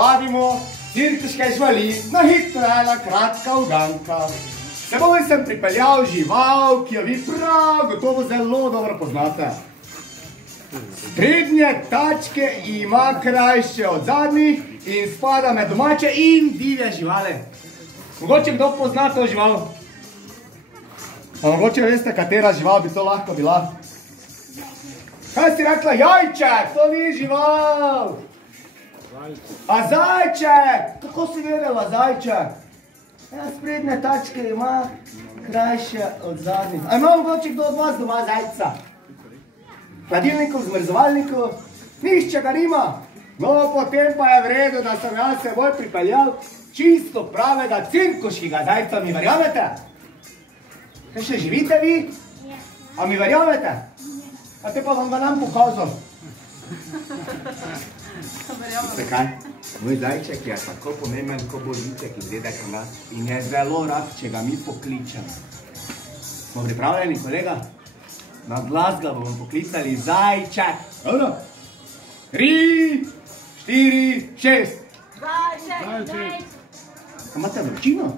Vabimo cirkuške živali na hitrela kratka uganka. S seboj sem pripeljal žival, ki jo vi prav gotovo zelo dobro poznate. Sprednje tačke ima krajše od zadnjih in spada med domače in divje živale. Mogoče kdo pozna to žival? A mogoče veste, katera žival bi to lahko bila? Kaj si rekla? Jajček, to ni žival! A zajček! Kako si vedela zajček? Ja, sprednje tačke ima krajše od zadnjih. A ima mogoče kdo od vas doma zajca? V hladilniku, v zmrzovalniku? Nišče ga nima. No, potem pa je v redu, da sem jaz seboj pripeljal čisto pravega cirkuškega zajca. Mi verjamete? Kaj še živite vi? A mi verjamete? A te pa vam ga nam pokazal. Veste kaj? Moj zajček je tako pomemben, ko božiček in dedek v nas in je zelo rad, če ga mi pokličemo. Smo pripravljeni, kolega? Na glas ga bomo poklicali zajček. Dobro? 3, 4, 6. Zajček! A imate vročino?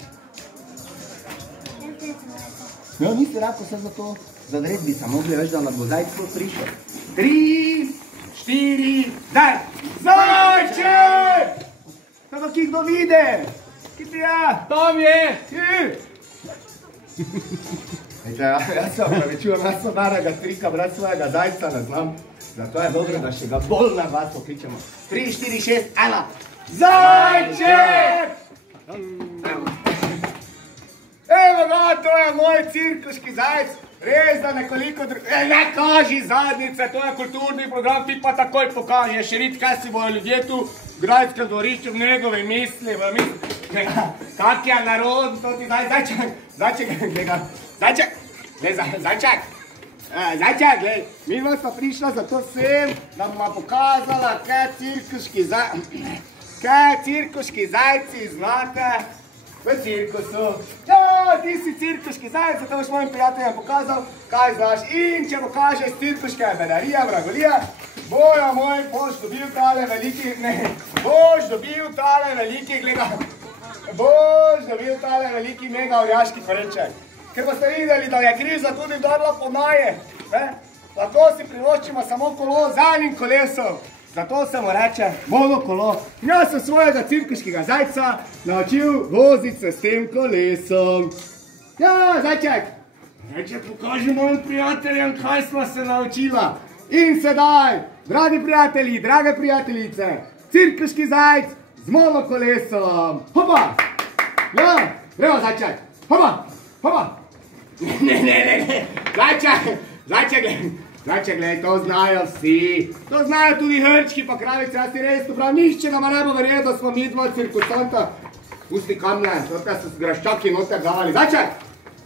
No, niste lahko se za to zadred, bi se mogli več, da nam bo zajc prišel. 3, 4, zdaj! Zajček! Kako ki kdo vide? Ki ti je? Tam je! Jaz se opravičujem, jaz sem narega trika, brez svojega zajca ne znam. Zato je dobro, da še ga bolj na glas pokličemo. 3, 4, 6, 1. Zajček! Evo ga, to je moj cirkuški zajc. Res, da nekoliko ne kaži zadnjice, to je kulturni program, ti pa takoj pokažeš. Rit, kaj si bojo ljudje tu v Grajskem dvorišču v njegovi misli. Kak je narod, to ti daj, zajček, zajček, glej, mi vas pa prišla zato sem, da bom vam pokazala, kaj cirkuški zajci znate v cirkusu. Ja, ti si cirkuški zajec, zato boš mojim prijateljem pokazal, kaj znaš. In če pokažeš cirkuške bedarije, vragolije, bojo moj, boš dobil tale veliki mega orjaški korenček. Ker boste videli, da je kriza tudi dobra pomaje. Lahko si privoščimo samo kolo z enim kolesom. Zato se mu reče monokolo. Jaz sem svojega cirkuškega zajca naučil voziti se s tem kolesom. Ja, zajček! Zajček, pokaži mojim prijateljem, kaj smo se naučila. In sedaj, dragi prijatelji, drage prijateljice, cirkuški zajc z monokolesom. Hopa! Ja, evo zajček. Hopa, hopa. Ne. Zajček, gledaj, to znajo vsi. To znajo tudi hrčki pa kravice, jaz ti res to pravim, nišče ga ne bo verjel, da smo mi dva cirkusanta. Pusti kamne, tukaj so graščaki noter davali. Zajček,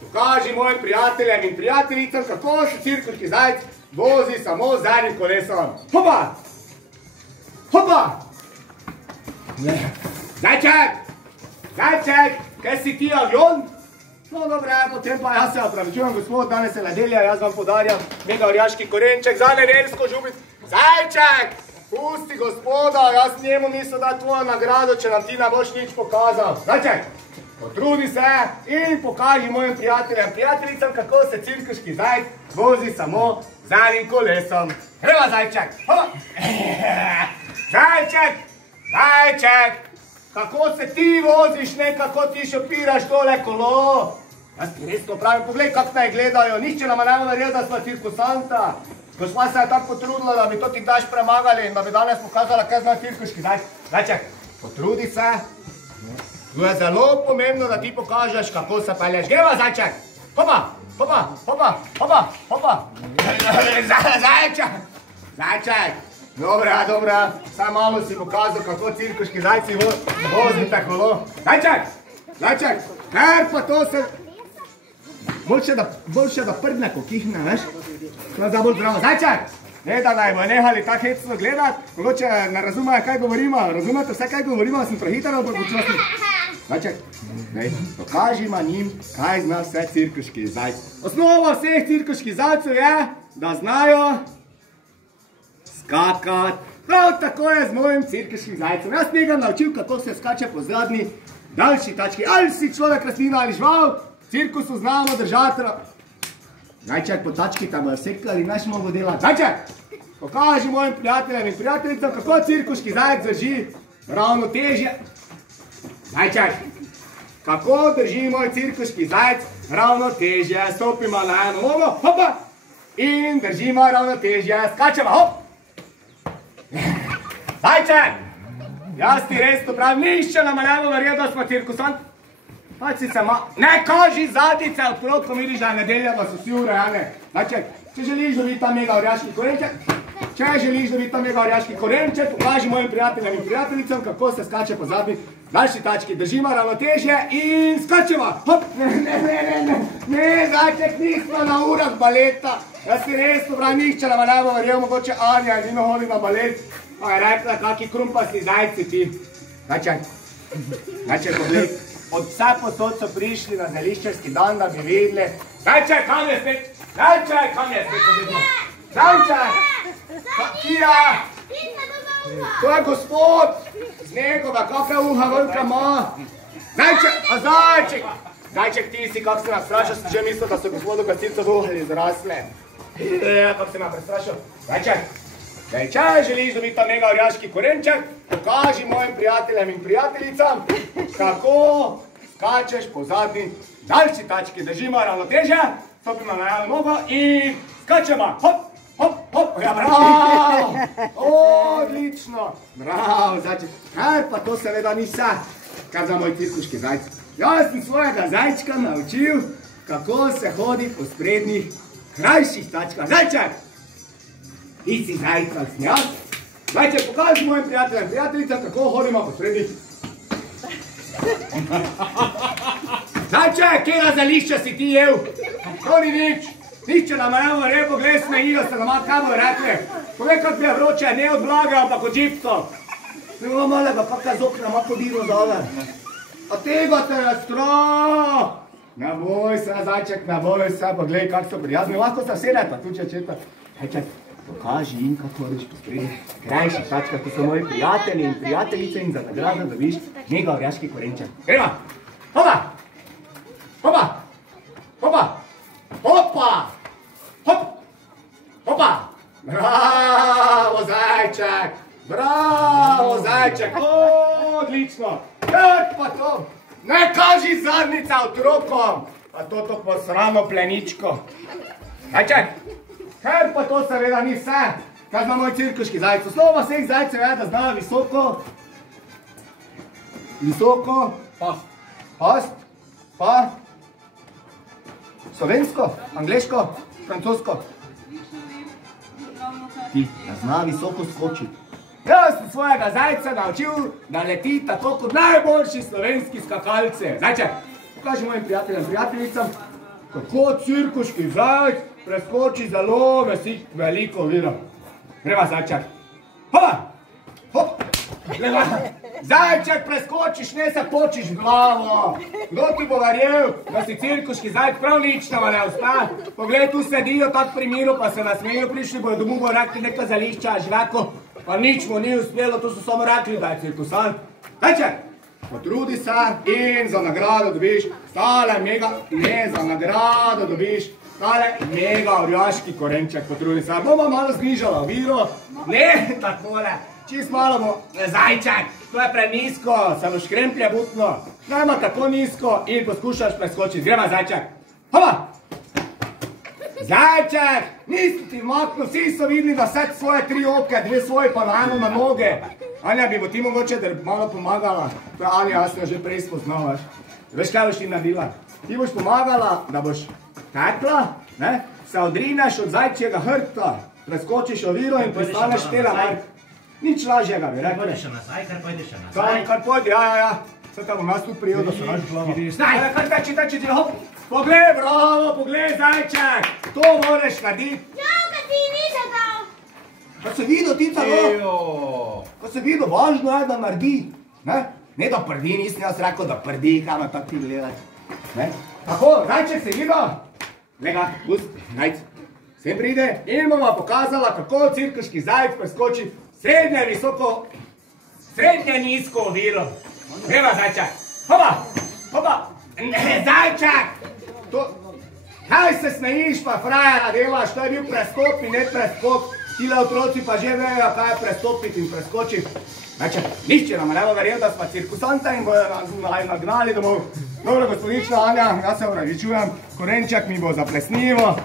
pokaži mojim prijateljem in prijateljicam, kako še cirkuški zajc vozi samo z enim kolesom. Hopa! Hopa! Zajček, kaj si ti avion? No, dobre, potem pa jaz se opravičujem, gospod, danes je nedelja, jaz vam podarjam mega orjaški korenček za nedeljsko žubic. Zajček, pusti gospoda, jaz njemu nisem dal tvojo nagrado, če nam ti ne boš nič pokazal. Zajček, potrudi se in pokaži mojim prijateljicam, kako se cirkuški zajc vozi samo z enim kolesom. Greva, Zajček! Zajček! Kako se ti voziš, ne kako ti šopiraš tole kolo? Jaz ti res to pravim, poglej, kako me gledajo, nišče nam ne bo verjel, da smo cirkusanta. Gospa se je tako potrudila, da bi to ti daš premagali in da bi danes pokazala, kaj zna cirkuški zajc. Zajček, potrudi se. Tu je zelo pomembno, da ti pokažeš, kako se pelješ. Greva, Zajček! Hopa! Zajček! Dobra, samo malo si pokazal, kako cirkuški zajci vozite kolo. Zajček, ker pa to se... Boljše da prdne, ko kihne, veš? To je za bolj zdravo. Zajček, ne da naj bo nehali tako hecno gledati, mogoče ne razumejo, kaj govorimo. Razumete vse, kaj govorimo, sem prehiter ali bolj počasni? Zajček, pokažimo njim, kaj zna vse cirkuški zajc. Osnova vseh cirkuških zajcev je, da znajo skakati Prav tako je z mojim cirkuškim zajcem. Jaz tega naučil, kako se skače po zadnji daljši tački. Ali si človek, rastlina ali žival, v cirkusu znamo držati. Zajček, po tački tam bojo sekali, naš mogo delati. Zajček, pokaži mojim prijateljem in prijateljicam, kako cirkuški zajec drži ravnotežje. Zajček, kako drži moj cirkuški zajec ravnotežje. Stopimo na eno nogo, hopa, in držimo ravnotežje. Skačemo, hop. Zajček, jaz ti res to pravim, nišče nam levo verjel, da smo cirkusan. Pač si se ne kaži zadnice, otrok, ko vidiš, da je nedelja, da so vsi urejane. Zajček, če želiš dobiti ta mega orjaški korenček, pokaži mojim prijateljem in prijateljicam, kako se skače po zadnji daljši tački. Držimo ravnotežje in skačemo. Hop, ne, Zajček, nismo na urah baleta. Jaz si res to pravim, nišče nam levo verjel, mogoče Anja edino hodi na balet. Pa je rekla, kaki krumpasti zajci ti. Zajček, pogled, od vse posod so prišli na zeliščarski dan, da bi videli. Zajček, kam je spet? Zajček, pobedno? Zajček, kija? To je gospod z nekega, kakve uha velika ima. Zajček, Zajček, ti si, kak si nas strašil, si že mislil, da so gospodu gasilcev vohali zrasle. Kak si nas prestrašil? Zajček, če želiš dobiti ta mega orjaški korenček, pokaži mojim prijateljem in prijateljicam, kako skačeš po zadnji daljši tački. Držimo ravnotežje, stopimo na eno nogo in skačemo. Hop, hop, hop. Ja, bravo! Odlično! Bravo, Zajček. Kaj pa to seveda ni vse, kar za moj cirkuški zajc. Jaz sem svojega zajčka naučil, kako se hodi po sprednjih krajših tačkah. Zajček! Ti si zajc, ali sem jaz? Zajček, pokaži mojim prijateljem in prijateljicam, kako hodimo po sprednjih. Zajček, kje na zelišče si ti jel? To ni nič. Nič, če nam evo repo gled smejijo se doma, kaj bo rekli. Povej, kak bi je vroče, ne od vlage, ampak od žipco. Ne bo malega, kakaj z okna ima podiro zove. A tega te je strah. Ne boj se, Zajček, ne boj se, pa glej, kak so prijazni. Lahko se vsedaj, pa tu čečeta. Zajček, pokaži jim, kako hodiš po sprednjih krajših tačkah, to so moji prijatelji in prijateljice in za nagrado dobiš mega orjaški korenček. Gremo! Hopa! Hopa! Hopa! Hopa! Hop! Hopa! Bravo, Zajček! Bravo, Zajček! Odlično! Kaj pa to? Ne kaži zadnica otrokom! Pa to posrano pleničko. Zajček! Kaj pa to seveda ni vse, kaj zna moj cirkuški zajec. Osnova vseh zajcev je, da znajo visoko, past, pa slovensko, angleško, francosko. Ti, da zna visoko skočiti. Jaz sem svojega zajca naučil, da leti tako kot najboljši slovenski skakalce. Zajček, pokaži mojim prijateljem in prijateljicam, kako cirkuški zajec preskoči zelo veliko oviro. Greva, Zajček. Hopa! Hop! Greva! Zajček, preskočiš, ne se počiš v glavo. Kdo ti bo verjel, da si cirkuški zajec, prav nič nam ne uspe. Poglej, tu sedijo tak pri miru, pa se nasmejo, prišli bojo domov, bojo rekli neka zelišča, živeko, pa nič mu ni uspelo, to so samo rekli, da je cirkusan. Zajček, potrudi se in za nagrado dobiš tale mega, ne, za nagrado dobiš tale mega orjaški korenček, potrudi se. Bomo malo znižala oviro, ne, takole, čist malo bo, Zajček, to je prenisko, samo škremplje butno, najma tako nizko in poskušaš preskočiti. Gremo, Zajček. Hopa! Zajček, nisi ti maknil, vsi so videli, da vse svoje 3 oke, 2 svoje pa na eno na noge. Anja, bi bo ti mogoče malo pomagala. To je Anja, jaz sem jo že prej spoznal, veš. Veš, kaj boš ti naredila? Ti boš pomagala, da boš tekla, se odrineš od zajčjega hrbta, preskočiš oviro in pristaneš tela mark. Nič lažjega, bi rekel. Kar pojdeš še nazaj, kar pojdeš še nazaj. Kar pojdi, ja. Vse tam bom jaz tu prijel, da so naš glava. Kar teči, hop. Poglej, bravo, poglej, Zajček. To moraš narediti. Čau, da ti nisem dal. Ko se videl ti celo. Ko se videl, važno je, da naredi. Ne da prdi, nisem jaz rekel, da prdi, kaj me tako ti gledati. Tako, Zajček se videl. Lega, pust, najc. Sem pride in bomo pokazala, kako cirkuški zajec preskoči srednje visoko, srednje nizko oviro. Greva, zajčak. Hopa, hopa. Ne, zajčak. Kaj se smejiš pa frajera delaš, to je bil preskok in ne preskok. Tile otroci pa že vejo, kaj je prestopiti in preskočiti. Zajčak, nišče nam ne bo verjel, da smo cirkusanta in bojo nagnali domov. Dobro, gospodična Anja, jaz se opravičujem, korenčak mi bo zaplesnivo.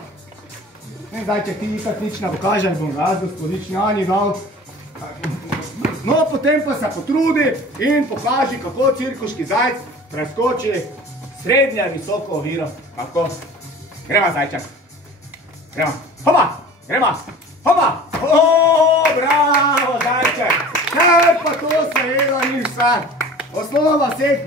Ne, zajček, ti nikak nič ne pokažeš, bom jaz gospodični Anji dal. No, potem pa se potrudi in pokaži, kako cirkuški zajc preskoči srednje visoko oviro. Kako? Greva, zajčak. Greva. Hopa! Greva. Hopa! O, bravo, zajček. Kaj pa to seveda ni vse. Osnova vseh.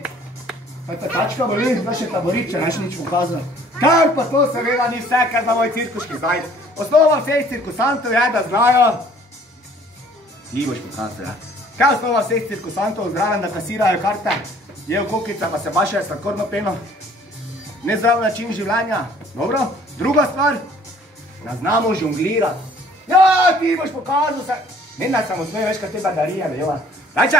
Kaj ta tačka boli? Zdaj še taborit, če neš nič pokazal. Kaj pa to seveda ni vse, kar zna moj cirkuški zajc. Osnova vseh cirkusantov je, da znajo. Ti boš pokazal, ja. Kaj je osnova vseh cirkusantov zraven, da kasirajo karte? Jejo kokice, pa se bašajo sladkorno peno. Nezdrav način življenja. Dobro? Druga stvar, da znamo žonglirati. Ja, ti boš pokazal se. Ne, da sem osnovi več, kaj te badarije, vela. Dajče!